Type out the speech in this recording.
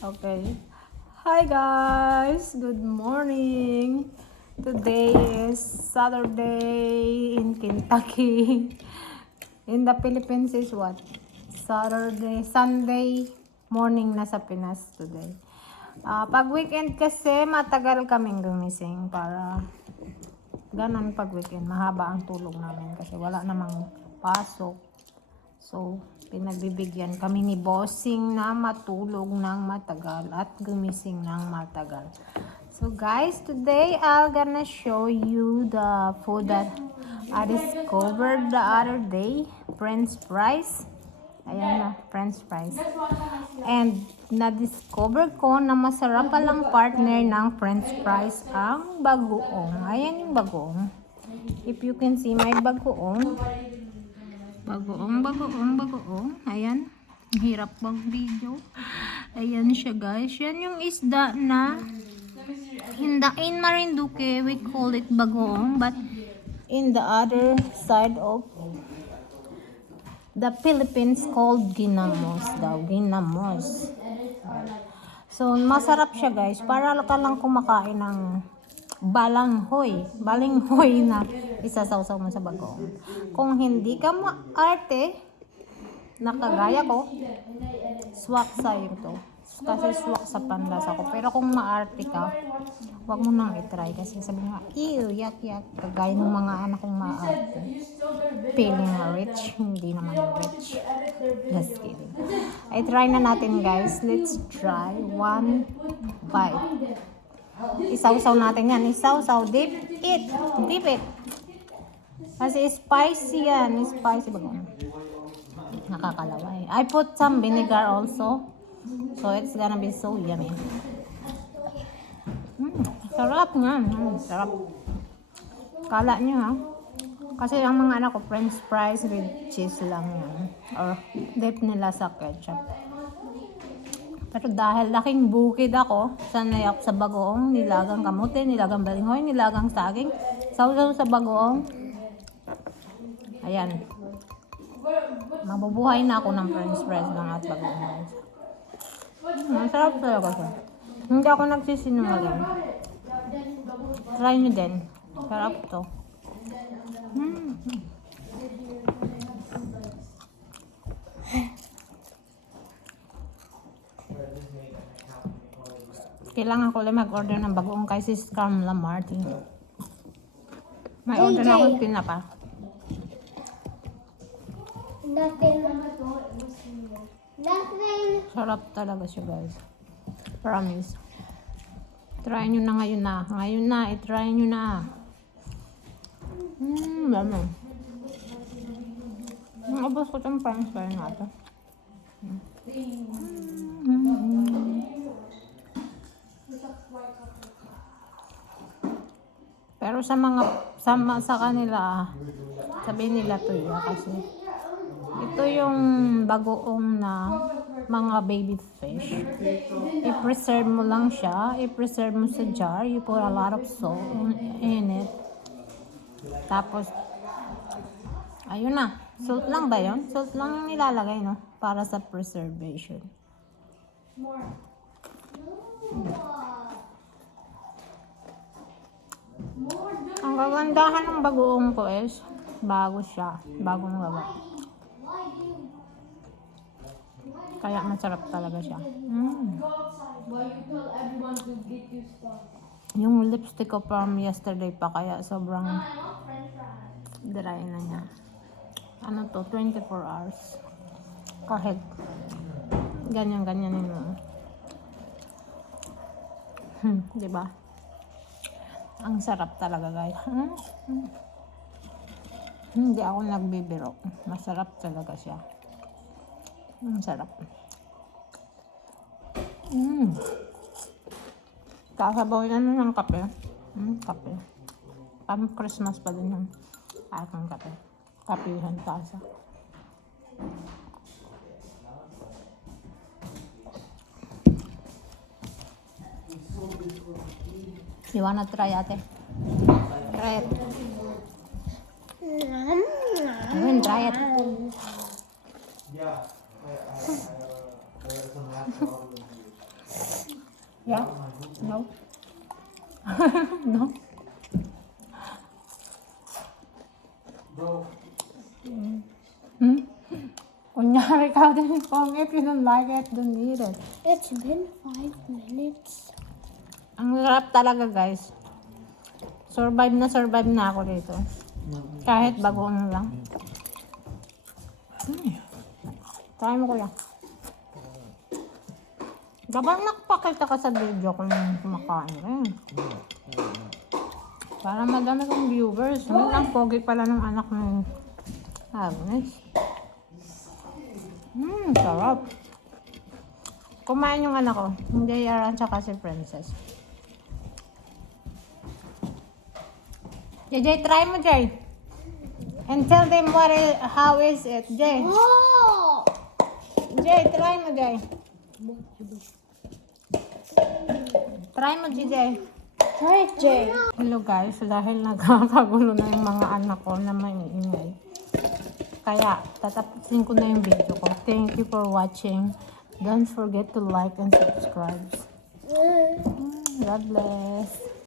Okay. Hi guys, good morning. Today is Saturday in Kentucky. In the Philippines is what? Sunday morning na sa Pinas today. Pag weekend kasi matagal kaming gumising para ganun pag weekend. Mahaba ang tulog namin kasi wala namang pasok. So, pinagbibigyan kami ni Bossing na matulog ng matagal at gumising ng matagal. So guys, today I'm gonna show you the food that I discovered the other day. French fries. Ayan na, French fries. And na-discover ko na masarap palang partner ng French fries ang bagoong. Ayan yung bagoong. If you can see my bagoong. Bagoong. Ayan. Ang hirap mag-video. Ayan siya guys. Yan yung isda na in Marinduque, we call it bagoong. But in the other side of the Philippines called ginamos daw. Ginamos. So, masarap siya guys. Para ka lang kumakain ng balinghoy na isasawsaw mo sa bagoong. Kung hindi ka maarte, nakagaya ko, swak sa'yo to. Kasi swak sa panlasa ko. Pero kung maarte ka, wag mo nang itry. Kasi sabi nga, ew, yak. Kagaya ng mga anak kong maarte. Feeling rich, hindi naman rich. Just kidding. I try na natin guys. Let's try one bite. Isawsaw natin yan. Isawsaw. Dip it. Kasi spicy yan. Spicy ba? Nakakalaway. I put some vinegar also. So it's gonna be so yummy. Sarap nga. Sarap. Kala nyo ha. Kasi ang mga anak ko, French fries with cheese lang yan. Or dip nila sa ketchup. Pero dahil laking bukid ako, sanay ako sa bagoong, nilagang kamote, nilagang balinghoy, nilagang saging, sausaw sa bagoong. Ayan. Mabubuhay na ako ng French fries lang at bagoong guys. Masarap talaga siya. Hindi ako nagsisinungaling. Try nyo din. Sarap to. Kailangan ko lang mag-order ng bagoong kay Sis Carmela Martin. May order na akong tinapa. Nothing. Sarap talaga siya guys. Promise. Try nyo na ngayon na. I-try nyo na. Lemon. Naubos ko itong french fry natin. Pero sa kanila, sabihin nila to kasi ito yung bagoong na mga baby fish. I-preserve mo lang siya. I-preserve mo sa jar. You put a lot of salt in it. Tapos, ayun na. Salt lang ba yun? Salt lang yung nilalagay, no? Para sa preservation. Ang kagandahan ng bagoong ko is bago siya. Bagong gawa. Kaya masarap talaga siya. Yung lipstick ko from yesterday pa, kaya sobrang dry na niya. Ano to? 24 hours. Kahit ganyan yun. Diba? Ang sarap talaga guys. Hindi ako nagbibiro. Masarap talaga siya. Ang sarap. Kasabaw yan ng kape. Kape. Pang Christmas pa din yung aking kape. Kapihan tasa. You wanna try ate? Try it. Try it. Yeah? No? No? Hmm? Kunyari ka din kung if you don't like it, don't eat it. It's been 5 minutes. Ang sarap talaga guys. Survive na ako dito. Kahit bagoong lang. Try mo kuya. Dapat nakapakita ka sa video kung kumakain rin. Para madami kong viewers. Ang pogi pala ng anak ng Agnes. Sarap. Kumain yung anak ko. Hindi yaran tsaka si Princess. JJ, try mo, Jay. And tell them how is it, Jay. Oh! Jay, try mo, Jay. Try mo, JJ. Try it, Jay. Hello guys, dahil nagkakagulo na yung mga anak ko na may ingay. Kaya, tatapusin ko na yung video ko. Thank you for watching. Don't forget to like and subscribe. God bless.